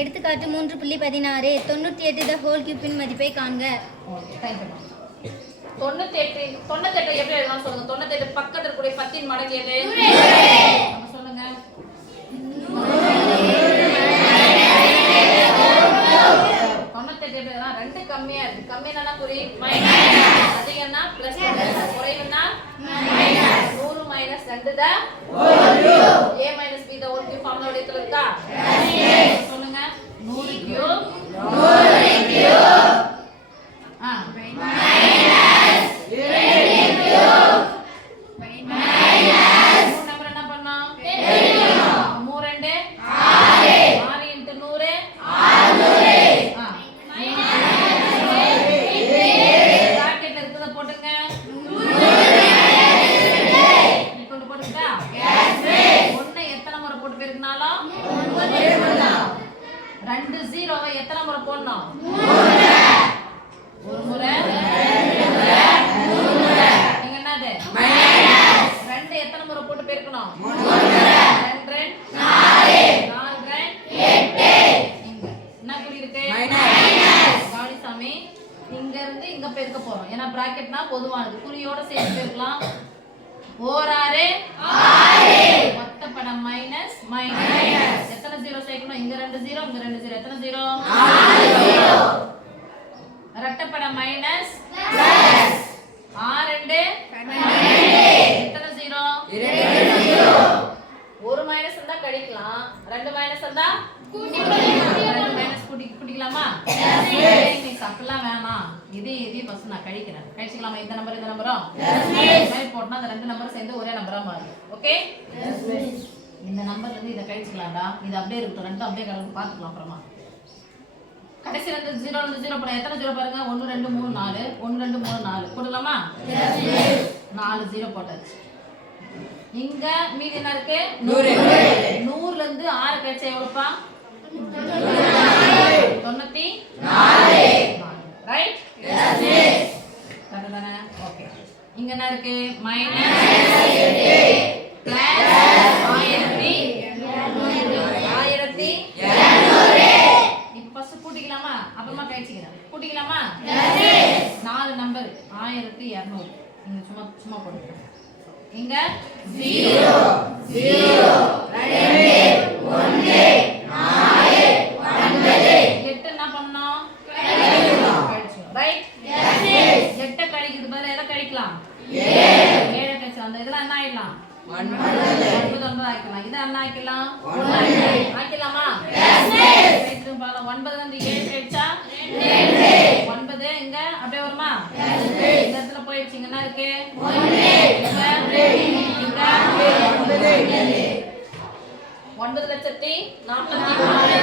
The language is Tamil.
எடுத்துக்காட்டு 3.16 98 த ஹோல் கியூப்பின் மதிப்பை காண்க. Okay thank you. 98 எப்படி எழுதலாம் சொல்லுங்க. 98 பக்கத்துல இருக்கக்கூடிய 10 இன் மடங்கு எது? நம்ம சொல்லுங்க. 98 எப்படி எழுதலாம்? 2 கம்மியா இருக்கு. கம்மியானா குறி மைனஸ், அதிகம்னா பிளஸ், குறைவுனா minus. 100 minus 2 the a minus b the whole cube formula வடிவத்துல இருக்கா? சொல்லுங்க. 100 cube 100 cube minus 2 cube minus 3 number என்ன பண்ணோம்? தெரியும். 3 2 6 6 into 100 600 பிராக்கெட்ல இருக்குத போடுங்க. 100 கொண்டு போடுங்க. ஒண்ணே எத்தனை முறை போட்டு பெருக்கினாலும் 9 தான். 2 0வை எத்தனை முறை போடணும்? 3 ஒரு முறை, 2 முறை, 3 முறை. நீங்க என்னது? மைனஸ் 2 எத்தனை முறை போட்டு பெருக்கணும்? 3 முறை. 2 4 4 8. இங்க என்ன குறி இருக்கு? மைனஸ். காளிசாமி இங்க இருந்து இங்க பெருக்க போறோம். ஏன்னா பிராக்கெட்னா பொதுவானது. குறியோட சேர்த்து பெருக்கலாம். ஓர் 6 6 மொத்த படம் மைனஸ் மைனஸ். எத்தனை 0 சேர்க்கணும்? இங்க 2 0 இங்க 2 0. எத்தனை 0? 4 0. இரட்டைப்படம் மைனஸ் பிளஸ் 6 2 12. எத்தனை 0? 2 0. ஒரு மைனஸ் இருந்தா கழிக்கலாம், 2 மைனஸ் இருந்தா கூட்டிக்கலாம். 2 மைனஸ் கூட்டிக்கலாமா? எஸ். அப்பலாம் வேணாம். இது ஃபர்ஸ்ட் நான் கழிக்கிறேன். கழிச்சிக்கலாமா? இந்த நம்பர் இந்த நம்பரும் எஸ் போட்டா அந்த ரெண்டு நம்பர் சேர்ந்து ஒரே நம்பரா மாறும். Okay yes miss. இந்த நம்பர்ல இருந்து இத கழிச்சிக்கலாம்டா. இது அப்படியே இருக்கும். ரெண்டும் அப்படியே கலந்து பாத்துக்கலாம் அப்புறமா. கடைசி 2 0 இருந்து 0 போனா எத்தனை 0 பாருங்க? 1 2 3 4 1 2 3 4 போடலாமா? S miss. 4 0 போட்டாச்சு. இங்க மீதி என்ன இருக்கு? 100. 100ல இருந்து 6 கழிச்சா எவ்வளவுப்பா? 94. ரைட்? Yes miss. கரெக்ட்டானே? ஓகே. இங்க என்ன இருக்கு? Minus 8 plus 1200. இப்போ ஃபர்ஸ்ட் கூட்டிக்கலாமா? அப்புறமா கழிச்சிக்கிறேன். கூட்டிக்கலாமா? Yes miss. 4 நம்பர் 1200. இங்க சும்மா போடுங்க. இங்க 0 0 2 1 4 9. 8 என்ன பண்ணோம்? கழிச்சோம். ரைட்? Yes miss. 8 கழிக்கிறது பதிலா எதை கழிக்கலாம்? 7 கழிச்சோம். அந்த இதெல்லாம் என்ன ஆயிடலாம்? 9 ஆக்கிடலாம். இதை என்ன ஆக்கிடலாம்? 1 ஆக்கிடலாமா? Yes miss. கழிச்சு பாருங்க. 9 வந்து 7 கழிச்சா 2. 9 இங்க அப்படியே வருமா? Yes miss. இந்த இடத்துல போயிடுச்சு. இங்க என்ன இருக்கு? 1 இங்க 9 9 9 லட்சத்தி 44